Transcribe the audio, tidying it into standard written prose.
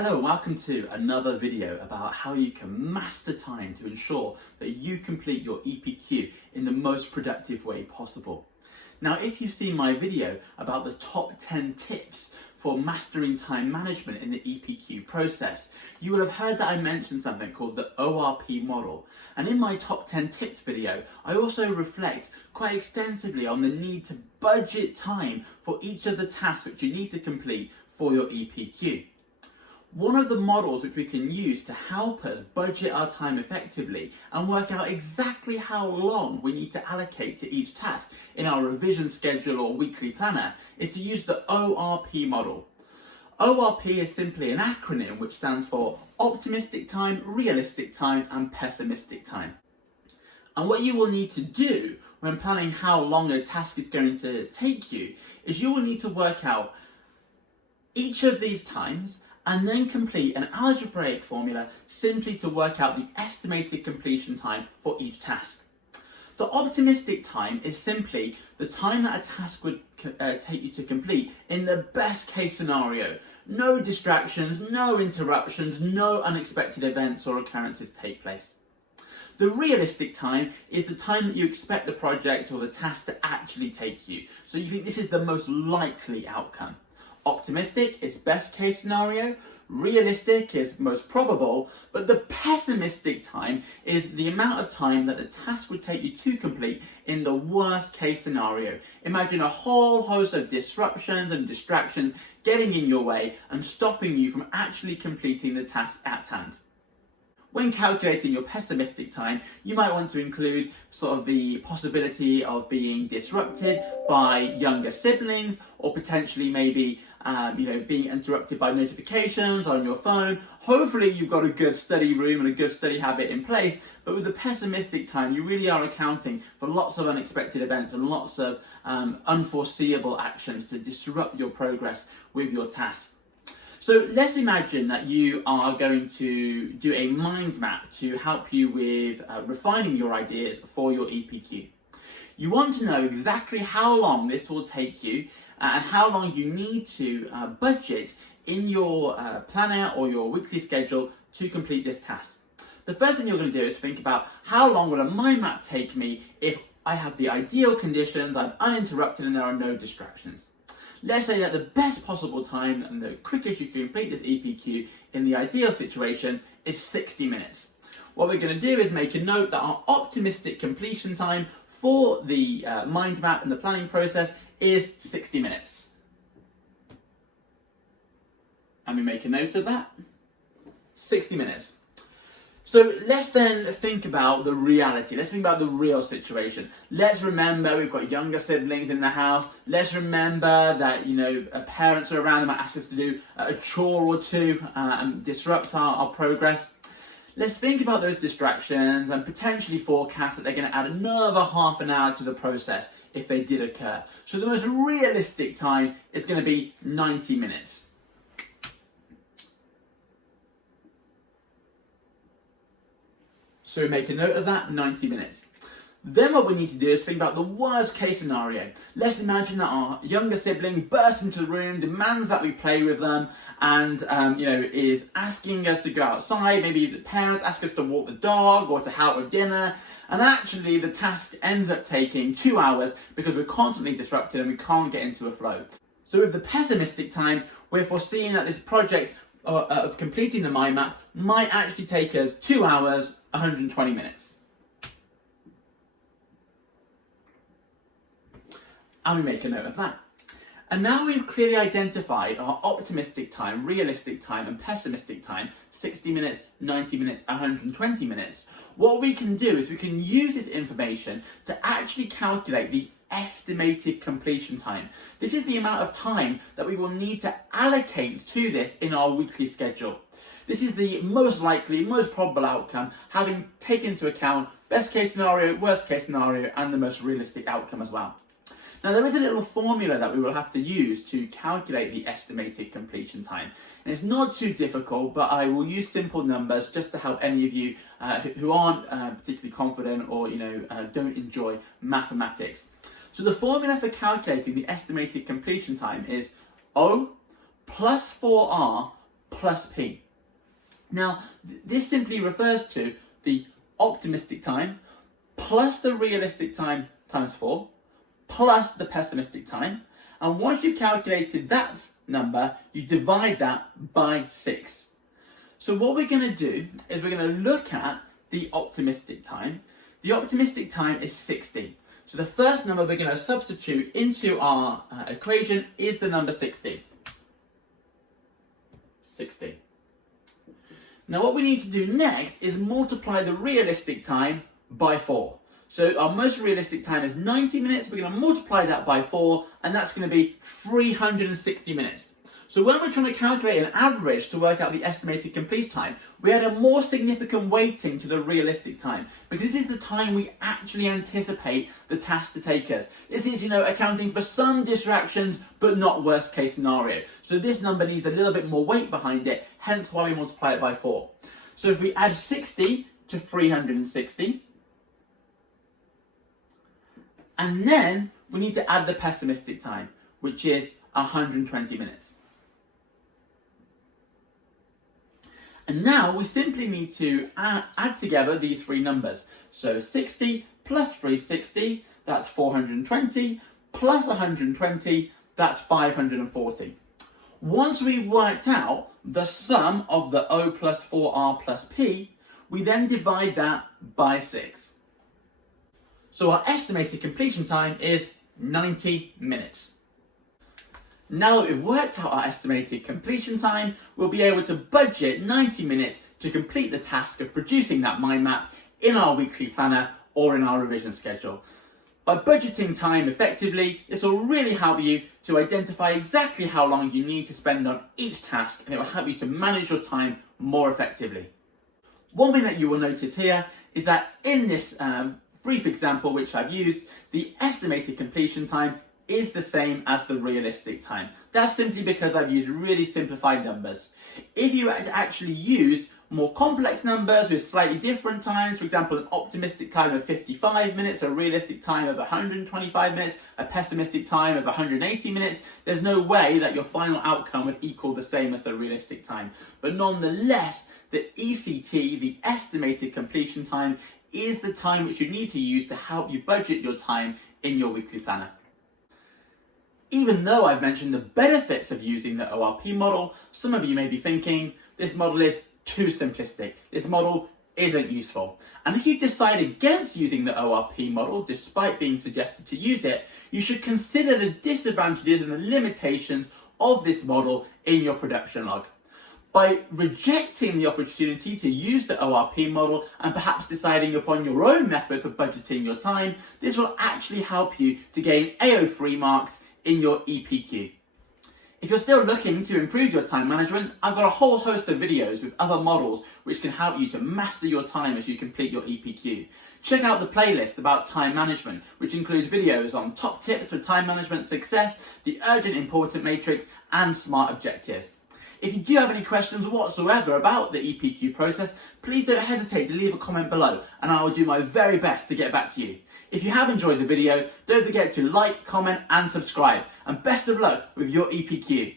Hello and welcome to another video about how you can master time to ensure that you complete your EPQ in the most productive way possible. Now, if you've seen my video about the top 10 tips for mastering time management in the EPQ process, you will have heard that I mentioned something called the ORP Model. And in my top 10 tips video, I also reflect quite extensively on the need to budget time for each of the tasks which you need to complete for your EPQ. One of the models which we can use to help us budget our time effectively and work out exactly how long we need to allocate to each task in our revision schedule or weekly planner is to use the ORP model. ORP is simply an acronym which stands for optimistic time, realistic time, and pessimistic time. And what you will need to do when planning how long a task is going to take you is you will need to work out each of these times and then complete an algebraic formula simply to work out the estimated completion time for each task. The optimistic time is simply the time that a task would take you to complete in the best case scenario. No distractions, no interruptions, no unexpected events or occurrences take place. The realistic time is the time that you expect the project or the task to actually take you. So you think this is the most likely outcome. Optimistic is best case scenario, realistic is most probable, but the pessimistic time is the amount of time that the task would take you to complete in the worst case scenario. Imagine a whole host of disruptions and distractions getting in your way and stopping you from actually completing the task at hand. When calculating your pessimistic time, you might want to include sort of the possibility of being disrupted by younger siblings, or potentially maybe being interrupted by notifications on your phone. Hopefully you've got a good study room and a good study habit in place, but with the pessimistic time, you really are accounting for lots of unexpected events and lots of unforeseeable actions to disrupt your progress with your task. So let's imagine that you are going to do a mind map to help you with refining your ideas for your EPQ. You want to know exactly how long this will take you and how long you need to budget in your planner or your weekly schedule to complete this task. The first thing you're going to do is think about how long will a mind map take me if I have the ideal conditions, I'm uninterrupted and there are no distractions. Let's say that the best possible time and the quickest you can complete this EPQ in the ideal situation is 60 minutes. What we're going to do is make a note that our optimistic completion time for the mind map and the planning process is 60 minutes. And we make a note of that. 60 minutes. So let's then think about the reality. Let's think about the real situation. Let's remember we've got younger siblings in the house. Let's remember that, parents are around and might ask us to do a chore or two and disrupt our progress. Let's think about those distractions and potentially forecast that they're going to add another half an hour to the process if they did occur. So the most realistic time is going to be 90 minutes. So we make a note of that, 90 minutes. Then what we need to do is think about the worst case scenario. Let's imagine that our younger sibling bursts into the room, demands that we play with them, and is asking us to go outside. Maybe the parents ask us to walk the dog or to help with dinner, and actually the task ends up taking 2 hours because we're constantly disrupted and we can't get into a flow. So with the pessimistic time, we're foreseeing that this project of completing the mind map might actually take us 2 hours, 120 minutes. And we make a note of that. And now we've clearly identified our optimistic time, realistic time, and pessimistic time, 60 minutes, 90 minutes, 120 minutes. What we can do is we can use this information to actually calculate the estimated completion time. This is the amount of time that we will need to allocate to this in our weekly schedule. This is the most likely, most probable outcome, having taken into account best case scenario, worst case scenario, and the most realistic outcome as well. Now there is a little formula that we will have to use to calculate the estimated completion time. And it's not too difficult, but I will use simple numbers just to help any of you who aren't particularly confident or don't enjoy mathematics. So the formula for calculating the estimated completion time is O plus 4R plus P. Now, this simply refers to the optimistic time plus the realistic time times 4 plus the pessimistic time. And once you've calculated that number, you divide that by 6. So what we're going to do is we're going to look at the optimistic time. The optimistic time is 60. So the first number we're going to substitute into our equation is the number 60. 60. Now what we need to do next is multiply the realistic time by 4. So our most realistic time is 90 minutes. We're going to multiply that by 4, and that's going to be 360 minutes. So when we're trying to calculate an average to work out the estimated completion time, we add a more significant weighting to the realistic time, because this is the time we actually anticipate the task to take us. This is, accounting for some distractions, but not worst case scenario. So this number needs a little bit more weight behind it, hence why we multiply it by 4. So if we add 60 to 360, and then we need to add the pessimistic time, which is 120 minutes. And now we simply need to add together these three numbers. So 60 plus 360, that's 420, plus 120, that's 540. Once we've worked out the sum of the O plus 4R plus P, we then divide that by 6. So our estimated completion time is 90 minutes. Now that we've worked out our estimated completion time, we'll be able to budget 90 minutes to complete the task of producing that mind map in our weekly planner or in our revision schedule. By budgeting time effectively, this will really help you to identify exactly how long you need to spend on each task, and it will help you to manage your time more effectively. One thing that you will notice here is that in this brief example which I've used, the estimated completion time is the same as the realistic time. That's simply because I've used really simplified numbers. If you actually use more complex numbers with slightly different times, for example, an optimistic time of 55 minutes, a realistic time of 125 minutes, a pessimistic time of 180 minutes, there's no way that your final outcome would equal the same as the realistic time. But nonetheless, the ECT, the estimated completion time, is the time which you need to use to help you budget your time in your weekly planner. Even though I've mentioned the benefits of using the ORP model, some of you may be thinking, this model is too simplistic, this model isn't useful. And if you decide against using the ORP model, despite being suggested to use it, you should consider the disadvantages and the limitations of this model in your production log. By rejecting the opportunity to use the ORP model and perhaps deciding upon your own method for budgeting your time, this will actually help you to gain AO3 marks in your EPQ. If you're still looking to improve your time management, I've got a whole host of videos with other models which can help you to master your time as you complete your EPQ. Check out the playlist about time management, which includes videos on top tips for time management success, the urgent important matrix, and smart objectives. If you do have any questions whatsoever about the EPQ process, please don't hesitate to leave a comment below and I will do my very best to get back to you. If you have enjoyed the video, don't forget to like, comment and subscribe, and best of luck with your EPQ.